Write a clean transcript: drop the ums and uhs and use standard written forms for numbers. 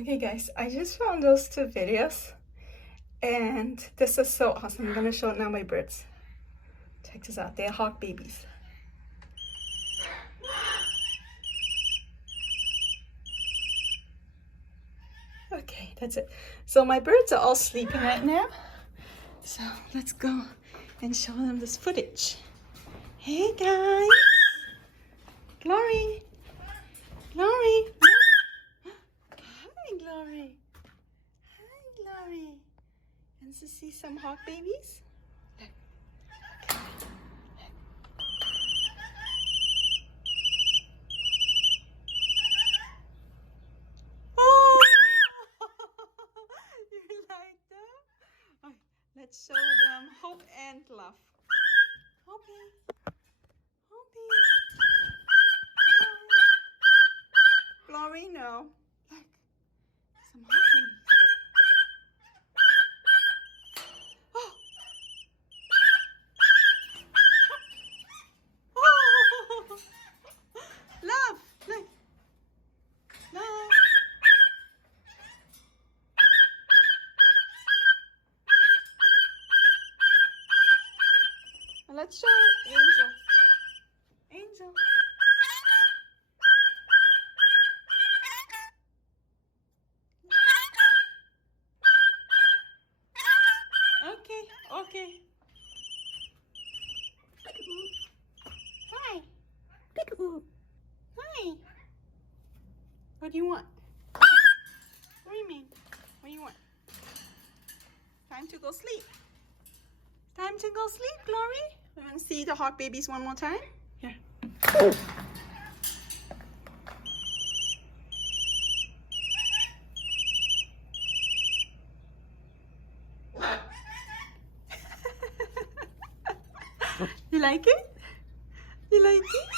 Okay guys, I just found those two videos and this is so awesome. I'm gonna show it now my birds. Check this out, they're hawk babies. Okay, that's it. So my birds are all sleeping right now. So let's go and show them this footage. Hey guys! Glory! Glory! Hi Glory! Hi Glory! And to see some hawk babies? Oh! You like them? Okay, let's show them hope and love. Hoppy! Hoppy! Glory, no. Look, some hawk babies. Oh! Oh! Love! Look! Love! And let's show Angel. Angel. Okay, okay. Hi. Hi. What do you want? What do you mean? What do you want? Time to go sleep. Time to go sleep, Glory. We want to see the hawk babies one more time? Here. You like it? You like it?